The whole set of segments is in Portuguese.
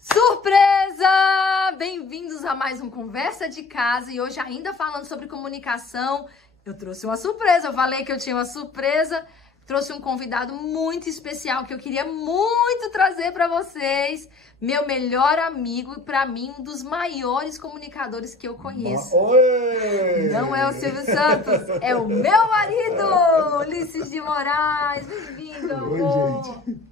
Surpresa! Bem-vindos a mais um Conversa de Casa e hoje ainda falando sobre comunicação, eu trouxe uma surpresa, eu falei que eu tinha uma surpresa, trouxe um convidado muito especial que eu queria muito trazer para vocês, meu melhor amigo e para mim um dos maiores comunicadores que eu conheço. Oi! Não é o Silvio Santos, é o meu marido, Ulisses de Moraes, bem-vindo, amor! Oi, gente.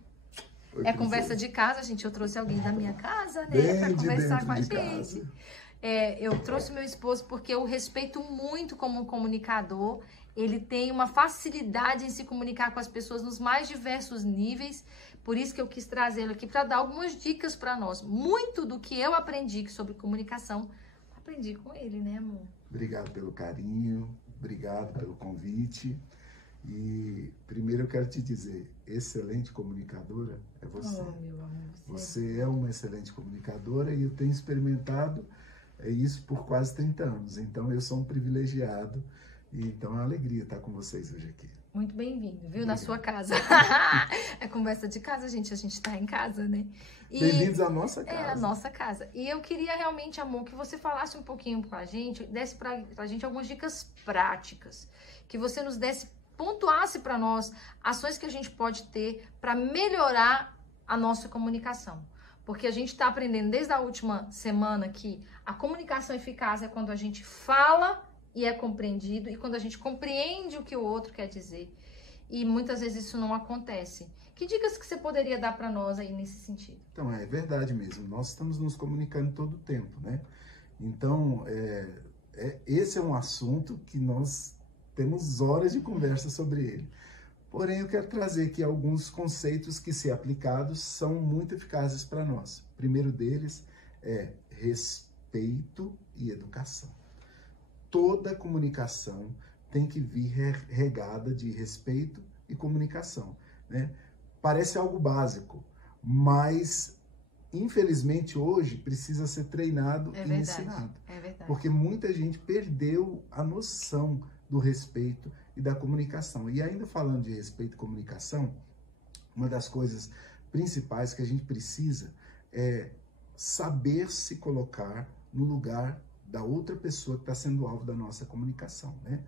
É conversa de casa, gente. Eu trouxe alguém da minha casa, né? Bem Pra de conversar dentro com a de gente. casa. Eu trouxe meu esposo porque eu respeito muito como comunicador. Ele tem uma facilidade em se comunicar com as pessoas nos mais diversos níveis. Por isso que eu quis trazê-lo aqui para dar algumas dicas para nós. Muito do que eu aprendi sobre comunicação, aprendi com ele, né, amor? Obrigado pelo carinho, obrigado pelo convite. E primeiro eu quero te dizer, excelente comunicadora é você. Oh, meu amor. Você é uma excelente comunicadora e eu tenho experimentado isso por quase 30 anos. Então eu sou um privilegiado e então é uma alegria estar com vocês hoje aqui. Muito bem-vindo, viu? Obrigado. Na sua casa. É conversa de casa, gente. A gente tá em casa, né? Bem-vindos à nossa casa. É a nossa casa. E eu queria realmente, amor, que você falasse um pouquinho com a gente, desse pra gente algumas dicas práticas. Que você nos pontuasse para nós ações que a gente pode ter para melhorar a nossa comunicação. Porque a gente está aprendendo desde a última semana que a comunicação eficaz é quando a gente fala e é compreendido, e quando a gente compreende o que o outro quer dizer. E muitas vezes isso não acontece. Que dicas que você poderia dar para nós aí nesse sentido? Então, é verdade mesmo. Nós estamos nos comunicando todo o tempo, né? Então, esse é um assunto que nós temos horas de conversa sobre ele. Porém, eu quero trazer aqui alguns conceitos que, se aplicados, são muito eficazes para nós. O primeiro deles é respeito e educação. Toda comunicação tem que vir regada de respeito e comunicação, né? Parece algo básico, mas infelizmente hoje precisa ser treinado e ensinado. É verdade. Porque muita gente perdeu a noção do respeito e da comunicação. E ainda falando de respeito e comunicação, uma das coisas principais que a gente precisa é saber se colocar no lugar da outra pessoa que está sendo alvo da nossa comunicação, né?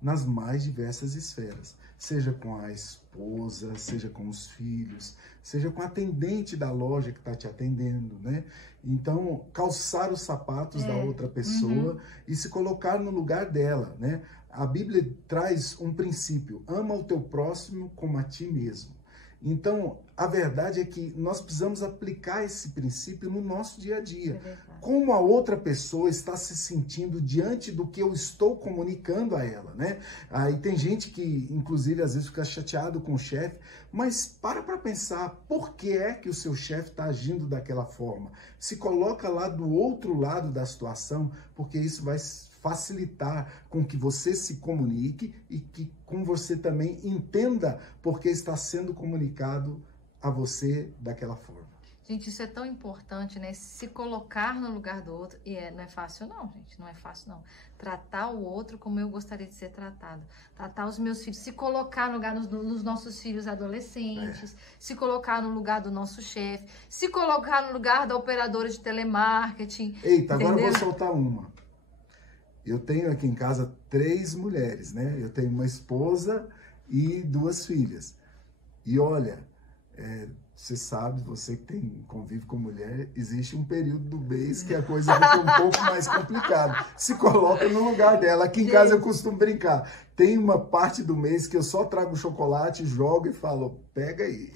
Nas mais diversas esferas, seja com a esposa, seja com os filhos, seja com a atendente da loja que está te atendendo, né? Então, calçar os sapatos da outra pessoa e se colocar no lugar dela, né? A Bíblia traz um princípio: ama o teu próximo como a ti mesmo. Então, a verdade é que nós precisamos aplicar esse princípio no nosso dia a dia. Como a outra pessoa está se sentindo diante do que eu estou comunicando a ela, né? Aí tem gente que, inclusive, às vezes fica chateado com o chefe, mas para pensar por que é que o seu chefe está agindo daquela forma. Se coloca lá do outro lado da situação, porque isso vai facilitar com que você se comunique e que com você também entenda porque está sendo comunicado a você daquela forma. Gente, isso é tão importante, né? Se colocar no lugar do outro. E não é fácil não, gente. Não é fácil não. Tratar o outro como eu gostaria de ser tratado. Tratar os meus filhos. Se colocar no lugar nos nossos filhos adolescentes. Se colocar no lugar do nosso chefe. Se colocar no lugar da operadora de telemarketing. Eita, entendeu? agora eu vou soltar uma. Eu tenho aqui em casa 3 mulheres, né? Eu tenho uma esposa e 2 filhas. E olha, você sabe, você que convive com mulher, existe um período do mês que a coisa fica um pouco mais complicada. Se coloca no lugar dela. Aqui em casa eu costumo brincar. Tem uma parte do mês que eu só trago chocolate, jogo e falo, pega aí.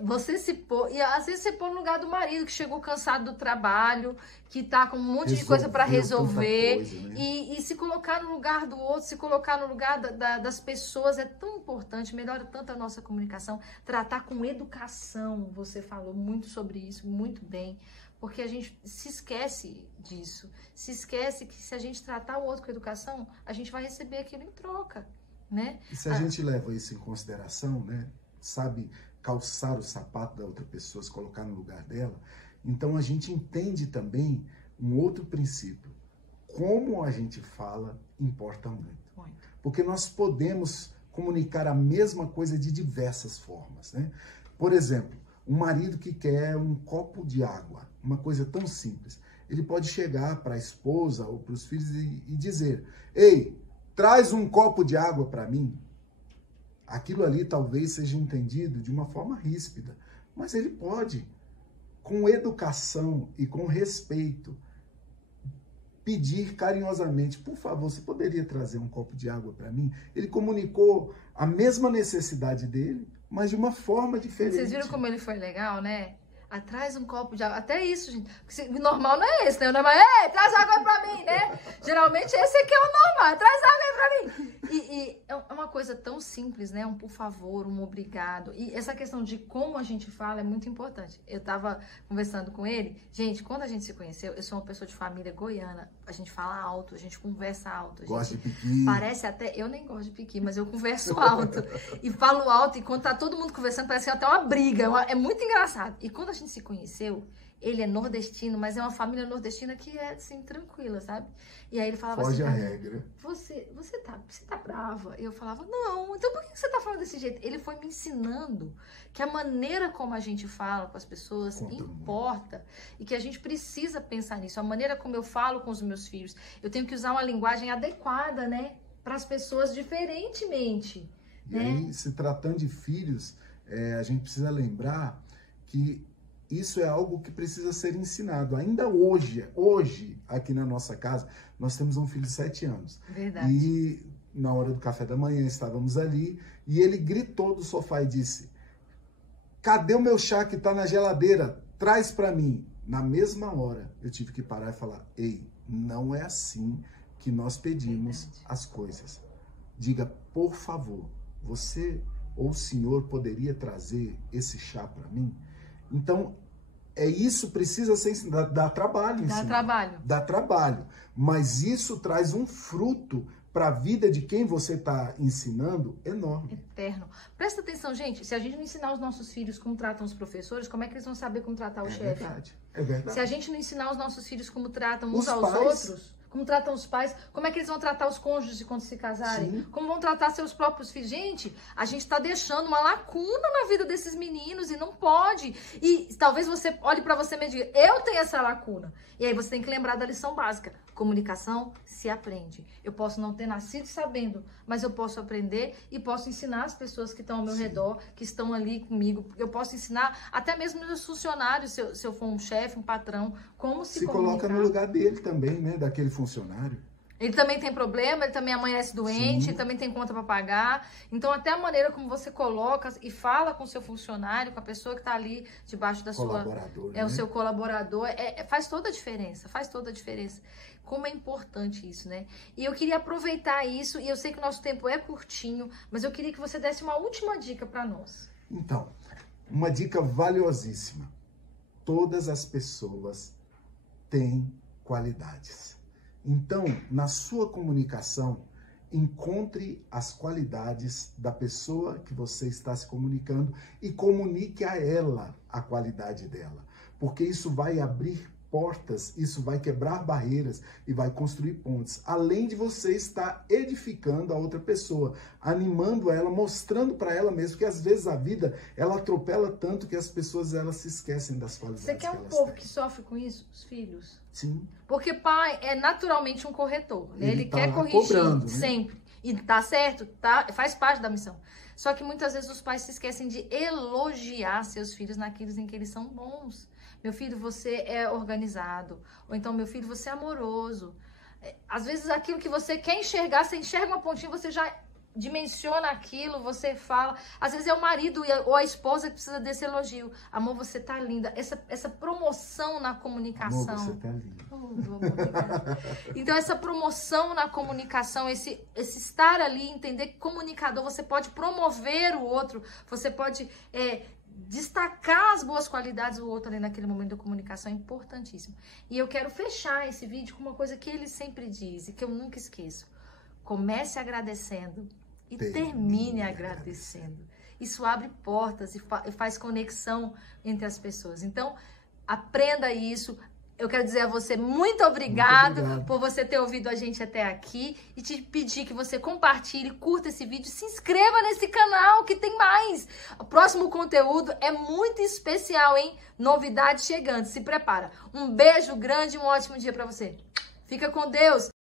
Você se pôr, e às vezes você pôr no lugar do marido que chegou cansado do trabalho, que tá com um monte de coisa para resolver, coisa, né? e se colocar no lugar do outro, se colocar no lugar das pessoas é tão importante, melhora tanto a nossa comunicação, tratar com educação, você falou muito sobre isso, muito bem, porque a gente se esquece disso, se esquece que se a gente tratar o outro com educação, a gente vai receber aquilo em troca, né? E se a gente leva isso em consideração, né, sabe, calçar o sapato da outra pessoa, se colocar no lugar dela, então a gente entende também um outro princípio. Como a gente fala importa muito. Porque nós podemos comunicar a mesma coisa de diversas formas, né? Por exemplo, Um marido que quer um copo de água, uma coisa tão simples. Ele pode chegar para a esposa ou para os filhos e dizer: ei, traz um copo de água para mim. Aquilo ali talvez seja entendido de uma forma ríspida, mas ele pode, com educação e com respeito, pedir carinhosamente: por favor, você poderia trazer um copo de água para mim? Ele comunicou a mesma necessidade dele, mas de uma forma diferente. Vocês viram como ele foi legal, né? Traz um copo de água. Até isso, gente. Normal não é esse, né? O normal é: ei, traz água aí pra mim, né? Geralmente esse aqui é o normal. Traz água aí pra mim. E é uma coisa tão simples, né? Um por favor, um obrigado. E essa questão de como a gente fala é muito importante. Eu tava conversando com ele. Gente, quando a gente se conheceu, eu sou uma pessoa de família goiana. A gente fala alto, a gente conversa alto. Gosta de piqui. Parece até... Eu nem gosto de piqui, mas eu converso alto. E falo alto. E quando tá todo mundo conversando, parece até uma briga. É muito engraçado. E quando a gente se conheceu, ele é nordestino, mas é uma família nordestina que é, assim, tranquila, sabe? E aí ele falava Foge assim... a regra. Você tá brava? E eu falava: não, então por que você tá falando desse jeito? Ele foi me ensinando que a maneira como a gente fala com as pessoas importa e que a gente precisa pensar nisso. A maneira como eu falo com os meus filhos, eu tenho que usar uma linguagem adequada, né? Para as pessoas diferentemente. E aí, se tratando de filhos, a gente precisa lembrar que isso é algo que precisa ser ensinado. Ainda hoje, aqui na nossa casa, nós temos um filho de 7 anos. Verdade. E na hora do café da manhã, estávamos ali, e ele gritou do sofá e disse: cadê o meu chá que está na geladeira? Traz para mim. Na mesma hora, eu tive que parar e falar: ei, não é assim que nós pedimos as coisas. Diga: por favor, você ou o senhor poderia trazer esse chá para mim? Então, isso precisa ser ensinado. Dá trabalho ensinar. Dá trabalho. Dá trabalho. Mas isso traz um fruto para a vida de quem você está ensinando enorme. Eterno. Presta atenção, gente. Se a gente não ensinar os nossos filhos como tratam os professores, como é que eles vão saber como tratar o chefe? Verdade. É verdade. Se a gente não ensinar os nossos filhos como tratam uns aos outros... Como tratam os pais, como é que eles vão tratar os cônjuges quando se casarem? Sim. Como vão tratar seus próprios filhos? Gente, a gente tá deixando uma lacuna na vida desses meninos e não pode. E talvez você olhe pra você mesmo e diga: eu tenho essa lacuna. E aí você tem que lembrar da lição básica. Comunicação se aprende. Eu posso não ter nascido sabendo, mas eu posso aprender e posso ensinar as pessoas que estão ao meu redor, que estão ali comigo. Eu posso ensinar até mesmo meus funcionários, se eu for um chefe, um patrão, como se comunicar. Coloca no lugar dele também, né? Daquele funcionário. Ele também tem problema, ele também amanhece doente, ele também tem conta para pagar. Então, até a maneira como você coloca e fala com o seu funcionário, com a pessoa que está ali debaixo da sua... né? O seu colaborador. Faz toda a diferença, faz toda a diferença. Como é importante isso, né? E eu queria aproveitar isso, e eu sei que o nosso tempo é curtinho, mas eu queria que você desse uma última dica para nós. Então, uma dica valiosíssima. Todas as pessoas têm qualidades. Então, na sua comunicação, encontre as qualidades da pessoa que você está se comunicando e comunique a ela a qualidade dela. Porque isso vai abrir portas, isso vai quebrar barreiras e vai construir pontes. Além de você estar edificando a outra pessoa, animando ela, mostrando para ela mesmo que às vezes a vida, ela atropela tanto que as pessoas elas se esquecem das qualidades. Você quer um povo que sofre com isso? Os filhos. Sim. Porque pai é naturalmente um corretor, né? Ele tá quer corrigir cobrando, né? sempre. E tá certo, tá, faz parte da missão. Só que muitas vezes os pais se esquecem de elogiar seus filhos naquilo em que eles são bons. Meu filho, você é organizado. Ou então, meu filho, você é amoroso. Às vezes aquilo que você quer enxergar, você enxerga uma pontinha, você já dimensiona aquilo, você fala. Às vezes é o marido ou a esposa que precisa desse elogio. Amor, você tá linda. Essa promoção na comunicação. Amor, você tá linda. Então, essa promoção na comunicação, esse estar ali, entender que comunicador, você pode promover o outro, você pode destacar as boas qualidades do outro ali naquele momento da comunicação, é importantíssimo. E eu quero fechar esse vídeo com uma coisa que ele sempre diz e que eu nunca esqueço. Comece agradecendo e termine agradecendo. Isso abre portas e faz conexão entre as pessoas. Então, aprenda isso. Eu quero dizer a você muito obrigado por você ter ouvido a gente até aqui e te pedir que você compartilhe, curta esse vídeo, se inscreva nesse canal que tem mais. O próximo conteúdo é muito especial, hein? Novidade chegando, se prepara. Um beijo grande e um ótimo dia pra você. Fica com Deus.